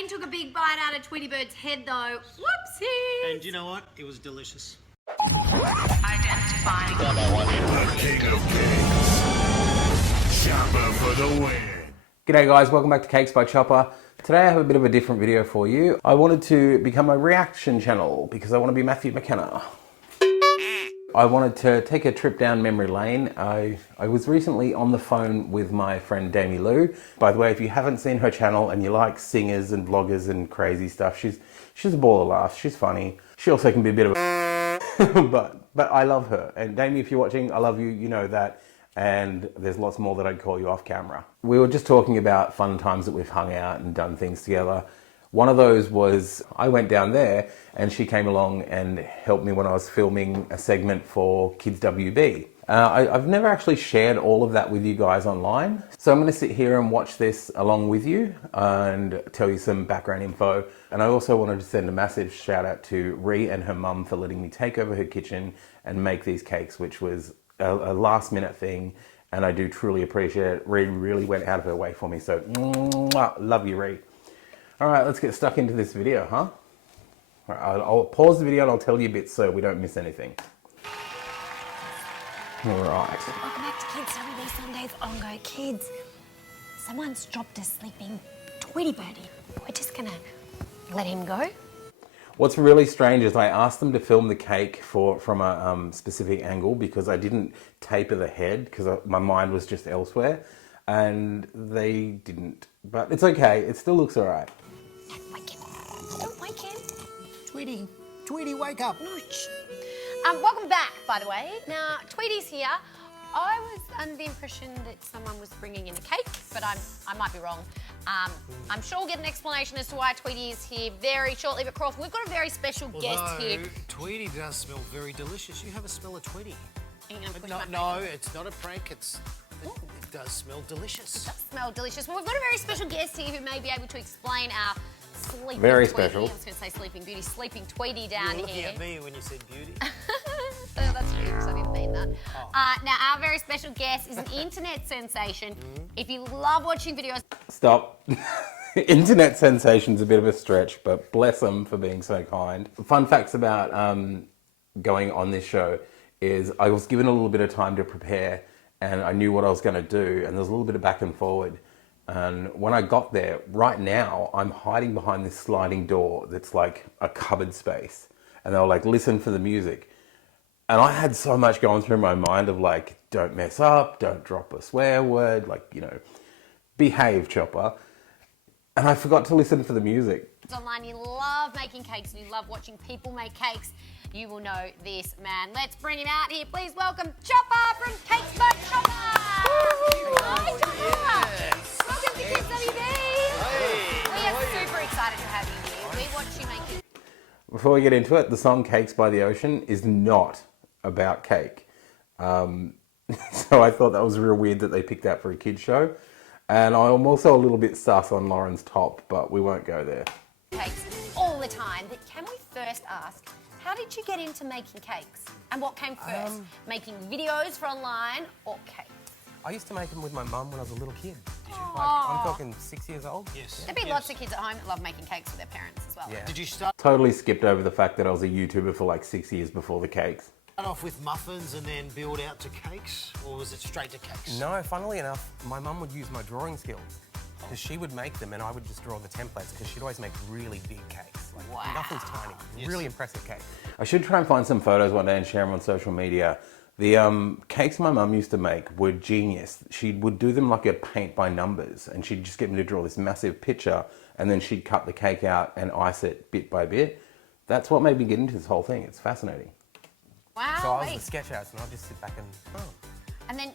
Dane took a big bite out of Tweety Bird's head though. Whoopsie! And you know what? It was delicious. Identifying The king of cakes. Chopper for the win. G'day guys, welcome back to Cakes by Chopper. Today I have a bit of a different video for you. I wanted to become a reaction channel because I want to be Mathew McKenna. I wanted to take a trip down memory lane. I was recently on the phone with my friend Damielou. By the way, if you haven't seen her channel and you like singers and vloggers and crazy stuff, she's a ball of laughs. She's funny. She also can be a bit of a but I love her. And Damie, if you're watching, I love you. You know that. And there's lots more that I'd call you off camera. We were just talking about fun times that we've hung out and done things together. One of those was I went down there and she came along and helped me when I was filming a segment for Kids WB. I've never actually shared all of that with you guys online. So I'm going to sit here and watch this along with you and tell you some background info. And I also wanted to send a massive shout out to Rhi and her mum for letting me take over her kitchen and make these cakes, which was a last minute thing. And I do truly appreciate it. Rhi really went out of her way for me. So love you, Rhi. All right, let's get stuck into this video, huh? All right, I'll pause the video and I'll tell you bits so we don't miss anything. All right. Welcome back to Kids WB Sundays on Go Kids. Someone's dropped a sleeping Tweety birdie. We're just gonna let him go. What's really strange is I asked them to film the cake from a specific angle because I didn't taper the head because my mind was just elsewhere, and they didn't. But it's okay. It still looks all right. Don't wake him. Don't wake him. Tweety, wake up. No, shh. Welcome back, by the way. Now, Tweety's here. I was under the impression that someone was bringing in a cake, but I might be wrong. I'm sure we'll get an explanation as to why Tweety is here very shortly. But Crawford, we've got a very special guest here. Tweety does smell very delicious. You have a smell of Tweety. Are you gonna push No, it's not a prank. It does smell delicious. It does smell delicious. Well, we've got a very special guest here who may be able to explain our sleeping Very Tweety. special. I was going to say sleeping beauty, sleeping Tweety down You were here. looking at me when you said beauty. That's true, because I didn't mean that. Now, our very special guest is an internet sensation. If you love watching videos... Stop. Internet sensation's a bit of a stretch, but bless them for being so kind. Fun facts about going on this show is I was given a little bit of time to prepare and I knew what I was going to do, and there was a little bit of back and forward. And when I got there, right now, I'm hiding behind this sliding door that's like a cupboard space. And they were like, listen for the music. And I had so much going through my mind of like, don't mess up, don't drop a swear word, like, you know, behave, Chopper. And I forgot to listen for the music. Online, you love making cakes and you love watching people make cakes. You will know this man. Let's bring him out here. Please welcome Chopper from CakesByChoppA. Hi, Chopper. Yes. Welcome to Kids WB. Hey. We are super excited to have you here. We watch you make it. Before we get into it, the song Cakes by the Ocean is not about cake. So I thought that was real weird that they picked that for a kid's show. And I'm also a little bit sus on Lauren's top, but we won't go there. Cakes all the time. But can we first ask, how did you get into making cakes? And what came first? Making videos for online or cakes? I used to make them with my mum when I was a little kid. Did you? Like, I'm talking 6 years old. Yes. There'd be lots of kids at home that love making cakes with their parents as well. Yeah. Did you start Totally skipped over the fact that I was a YouTuber for like 6 years before the cakes. off with muffins and then build out to cakes? Or was it straight to cakes? No, funnily enough, my mum would use my drawing skills because she would make them and I would just draw the templates because she'd always make really big cakes. Like, Wow. nothing's tiny. Yes. Really impressive cake. I should try and find some photos one day and share them on social media. The cakes my mum used to make were genius. She would do them like a paint by numbers, and she'd just get me to draw this massive picture, and then she'd cut the cake out and ice it bit by bit. That's what made me get into this whole thing. It's fascinating. Wow. So I was the sketch house and I'd just sit back and, And then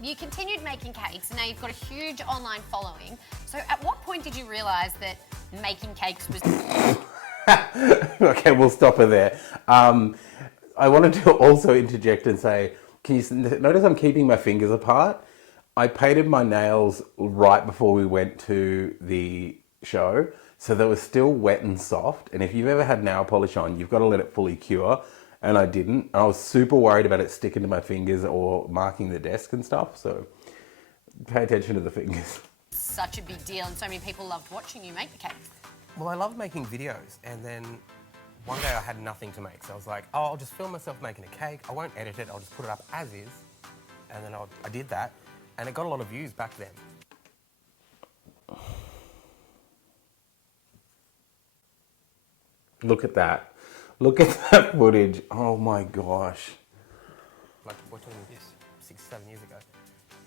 you continued making cakes, and now you've got a huge online following. So at what point did you realise that making cakes was... Okay, we'll stop her there. I wanted to also interject and say, can you notice I'm keeping my fingers apart? I painted my nails right before we went to the show, so they were still wet and soft. And if you've ever had nail polish on, you've got to let it fully cure. And I didn't. I was super worried about it sticking to my fingers or marking the desk and stuff. So pay attention to the fingers. such a big deal and so many people loved watching you make the cakes? Well, I love making videos, and then one day I had nothing to make, so I was like, oh, I'll just film myself making a cake. I won't edit it, I'll just put it up as is. And then I did that, and it got a lot of views back then. Look at that. Look at that footage. Oh my gosh. Like, we're talking this 6, 7 years ago.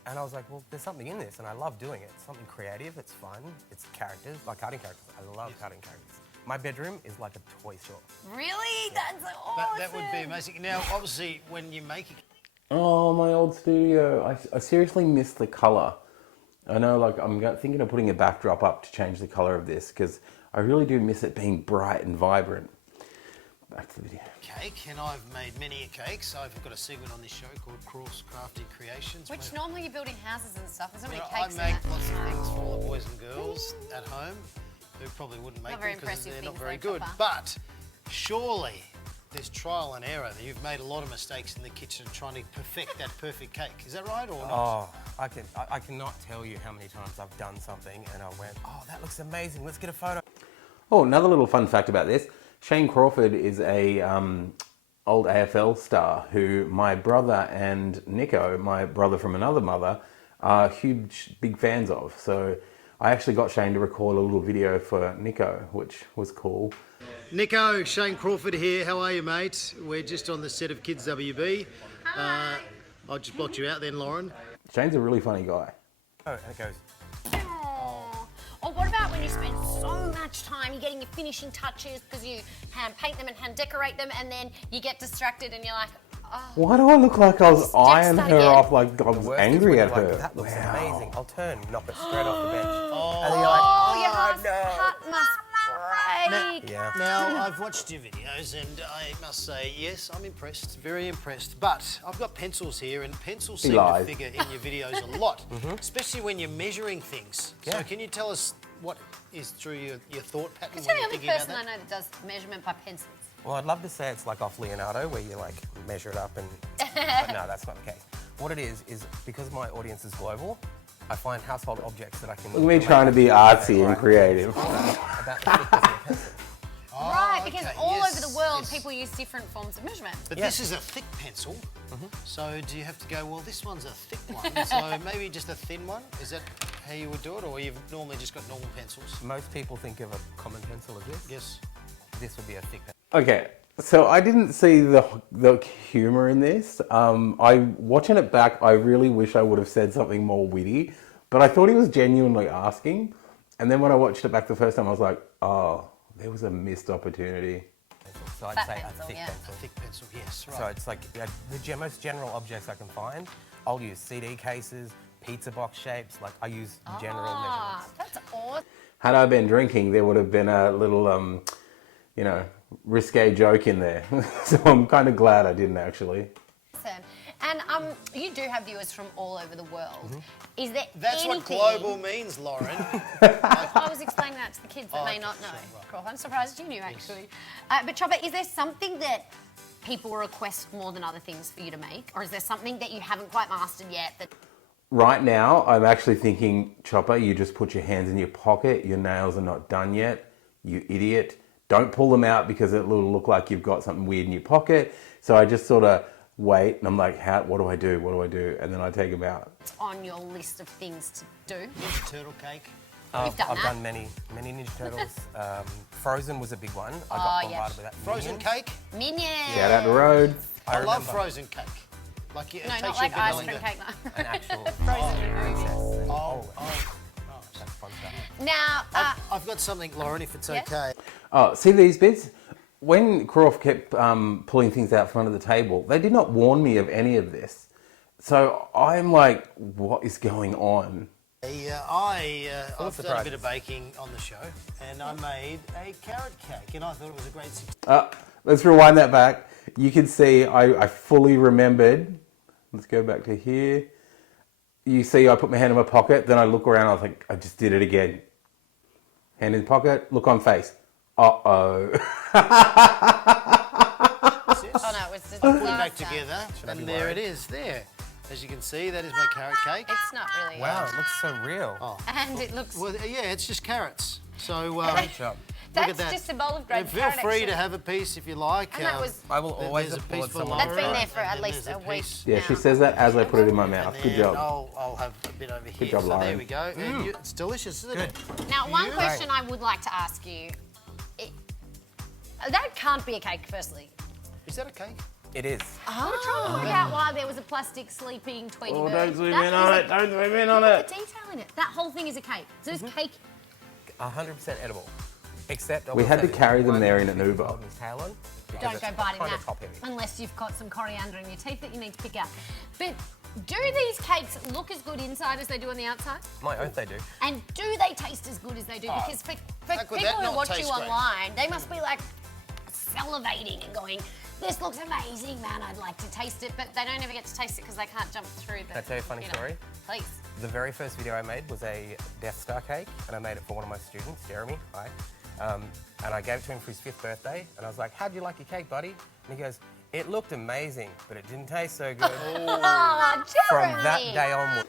And I was like, well, there's something in this, and I love doing it. It's something creative, it's fun, it's characters, like cutting characters. I love cutting characters. My bedroom is like a toy shop. Really? That's awesome. That would be amazing. Now, obviously, when you make it, Oh, my old studio. I seriously miss the colour. I know, like, I'm thinking of putting a backdrop up to change the colour of this because I really do miss it being bright and vibrant. Back to the video. cake, and I've made many cakes. I've got a segment on this show called Crafty Creations. Which normally you're building houses and stuff. There's not many I cakes in make that. lots of things for all the boys and girls at home who probably wouldn't make Not very them because impressive they're not things very though, good. Chopper. But surely there's trial and error. You've made a lot of mistakes in the kitchen trying to perfect that perfect cake. Is that right or not? Oh, I cannot tell you how many times I've done something and I went, oh, that looks amazing, let's get a photo. Oh, another little fun fact about this. Shane Crawford is a old AFL star who my brother and Nicko, my brother from another mother, are huge, big fans of. So I actually got Shane to record a little video for Nicko, which was cool. Nicko, Shane Crawford here. How are you, mate? We're just on the set of Kids WB. Hi. I just blocked you out then, Lauren. Shane's a really funny guy. Oh, and it goes, Oh. Or what about when you spend so much time, you're getting your finishing touches because you hand paint them and hand decorate them, and then you get distracted and you're like, oh. Why do I look like I was eyeing start her again. off like I was worst is angry when at you're her? like, that looks Wow. amazing. I'll turn, knock it straight off the bench. Oh. And then you're like, Oh, your oh, heart must break. Yeah. Now, I've watched your videos and I must say, yes, I'm impressed, very impressed. But I've got pencils here and pencils seem to lies. figure in your videos a lot, especially when you're measuring things. So Yeah. can you tell us what is through your thought pattern Tell when me, you're I'm the thinking about person I that? know that does measurement by pencils. Well, I'd love to say it's like off Leonardo, where you like measure it up and. But no, that's not the case. What it is because my audience is global, I find household objects that I can. Look at me trying to be artsy and creative. About the thickness of a pencil. Right, because okay, all yes, over the world, yes. people use different forms of measurement. But Yeah. this is a thick pencil, so do you have to go, well, this one's a thick one, so maybe just a thin one? Is that how you would do it, or you've normally just got normal pencils? Most people think of a common pencil as this. Yes. This would be a thick pencil. Okay, so I didn't see the humour in this. Watching it back, I really wish I would have said something more witty, but I thought he was genuinely asking. And then when I watched it back the first time, I was like, oh, there was a missed opportunity. So I'd Fat say pencil, a thick yeah. pencil. A thick pencil, yes, right. So it's like the most general objects I can find. I'll use CD cases, pizza box shapes. Like I use general Ah, measurements. that's awesome. Had I been drinking, there would have been a little, risque joke in there. So I'm kind of glad I didn't actually. And you do have viewers from all over the world. Is there That's anything... what global means, Lauren. I was explaining that to the kids that may okay, not know. sure, right. Crawford, I'm surprised you knew, actually. But Chopper, is there something that people request more than other things for you to make? Or is there something that you haven't quite mastered yet that... Right now, I'm actually thinking, Chopper, you just put your hands in your pocket. Your nails are not done yet. You idiot. Don't pull them out because it will look like you've got something weird in your pocket. So I just sort of wait and I'm like, what do I do? What do I do? And then I take them out. on your list of things to do? Ninja Turtle cake. You've done I've that. done many Ninja Turtles. Frozen was a big one. I Oh, got yeah. bombarded with that. Frozen Minions. cake. Minions. Shout out the road. I love remember. frozen cake. Like it No, takes not you like a bit ice longer. cream cake, no. An actual Frozen princess. And, Oh, that's fun stuff. Now, I've got something, Lauren, if it's Yeah. okay. Oh, see these bits? When Crawford kept pulling things out front of the table, they did not warn me of any of this. So I'm like, what is going on? I've done a surprises. bit of baking on the show, and I made a carrot cake, and I thought it was a great success. Let's rewind that back. You can see I fully remembered. Let's go back to here. You see I put my hand in my pocket, then I look around, I was like, I just did it again. Hand in pocket, look on face. Uh-oh. oh no, it was just Put it back together, I and be there it worried? is, there. As you can see, that is my carrot cake. It's not really. Wow, it looks so real. Oh. And it looks. Well, yeah, it's just carrots. So Great job. That's look at that. just a bowl of grape And feel carrot, free actually. to have a piece if you like. And that was. I will always there's a applaud piece for someone. That's been Laura, there for and at then least there's a week. piece. Yeah, she now. says that as I put it in my And mouth. then Good job. I'll have a bit over here. job, so Lauren. there we go. And it's delicious, isn't it? Now, one You? question I would like to ask you. That can't be a cake, firstly. Is that a cake? It is. I want to try and work out why there was a plastic sleeping Tweety Oh, bird. don't zoom That in on is it. Don't zoom in on The it. detail in it. That whole thing is a cake. So this cake. 100% edible. Except I We will had say to that carry you them won't there get in to an stick Uber. his tail on because Don't it's go biting kind that of top heavy. unless you've got some coriander in your teeth that you need to pick out. But do these cakes look as good inside as they do on the outside? My oath they do. And do they taste as good as they do? Because for how could people that who not watch you taste great? online, they must be like salivating and going, this looks amazing, man, I'd like to taste it. But they don't ever get to taste it because they can't jump through the... Can I tell you a funny story? Please. The very first video I made was a Death Star cake, and I made it for one of my students, Jeremy. Hi. And I gave it to him for his 5th birthday, and I was like, how'd you like your cake, buddy? And he goes, it looked amazing, but it didn't taste so good. Oh, From Jeremy! that day onward.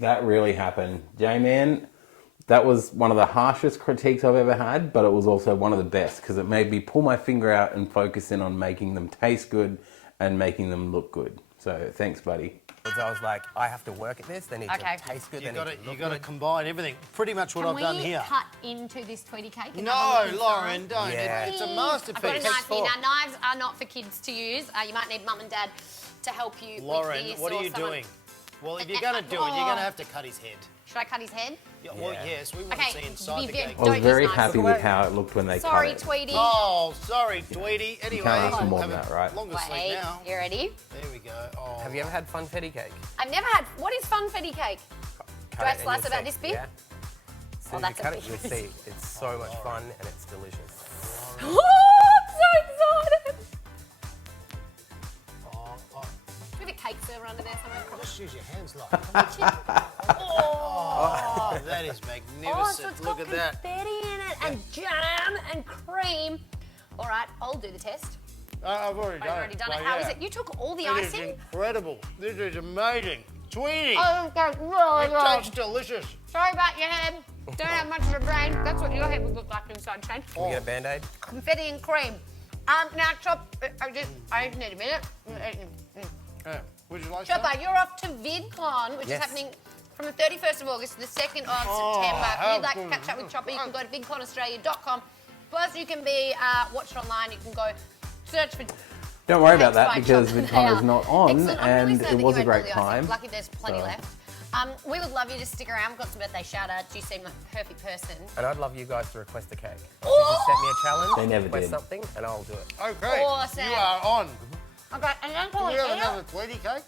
That really happened. J-Man, that was one of the harshest critiques I've ever had, but it was also one of the best because it made me pull my finger out and focus in on making them taste good and making them look good. So thanks, buddy. I was like, I have to work at this. They need Okay. to taste good. You they need to look got to good. combine everything. Pretty much what Can I've done we here. cut into this Tweety cake? and No, have a look inside? Lauren, don't. Yeah. It's a I've masterpiece. got a knife here. for? Now, knives are not for kids to use. You might need mum and dad to help you Lauren, with this. what are or you someone- doing? Well, if you're going to do it, you're going to have to cut his head. Should I cut his head? Yeah, well, Yeah. yes, we want to Okay, see inside be the very- cake. I was Don't very use knives. happy with how it looked when they Sorry, cut it. Tweety. Oh, sorry, Tweety. Anyway, can't ask for more have than a that, right? Longer sleep Wait, now. you ready? There we go. Oh. Have you ever had funfetti cake? I've never had. What is funfetti cake? Cut Do I it and slice you'll about see. this big? Yeah. As soon as that's you cut a it, big you'll piece. see. It's so much fun and it's delicious. Oh, I'm so excited! Oh, Do we have a cake server under there somewhere? just use your hands like. Oh, that is magnificent. Oh, so it's Look got at that. confetti in it and jam and cream. All right, I'll do the test. I've already I've done already done it. So, How is yeah. it? You took all the It is icing? incredible. This is amazing. Tweety, Oh, that's really it good. tastes delicious. Sorry about your head. Don't have much of a brain. That's what your head would look like inside, Shane. Can we get a Band-Aid? Confetti and cream. Now, Chop, I just need a minute. Yeah. Would you like some? Chopper, you're off to Vidcon, which is Yes. happening from the 31st of August to the 2nd of September. If how you'd like to cool. catch up with Chopper, you can go to vidconaustralia.com. Plus, you can be watched online. You can go search for. Don't worry about Cakes that by because Chopper VidCon is there. not on Excellent. I'm really and sad it that was you a ate all great the icing. time. Lucky there's plenty So- left. We would love you to stick around. We've got some birthday shout-outs. You seem like a perfect person. And I'd love you guys to request a cake. You Oh! just set me a challenge. They never request did. something, and I'll do it. Okay. Awesome. You are on. Okay, and then Do you have another Tweety cake?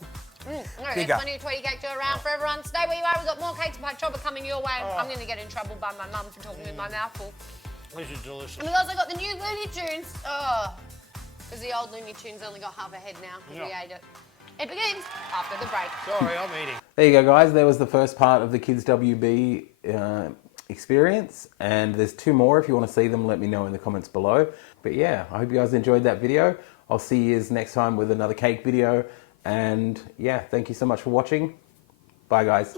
No, there's Bigger. plenty of Tweety cake to go around for everyone. Stay where you are. We've got more Cakes by Choppa coming your way. I'm going to get in trouble by my mum for talking with my mouth full. This is delicious. And we also got the new Looney Tunes. Oh, because the old Looney Tunes only got half a head now because we Yeah. ate it. It begins after the break. Sorry, I'm eating. There you go, guys. There was the first part of the Kids WB experience, and there's 2 more. If you want to see them, let me know in the comments below. But yeah, I hope you guys enjoyed that video. I'll see you next time with another cake video. And yeah, thank you so much for watching. Bye, guys.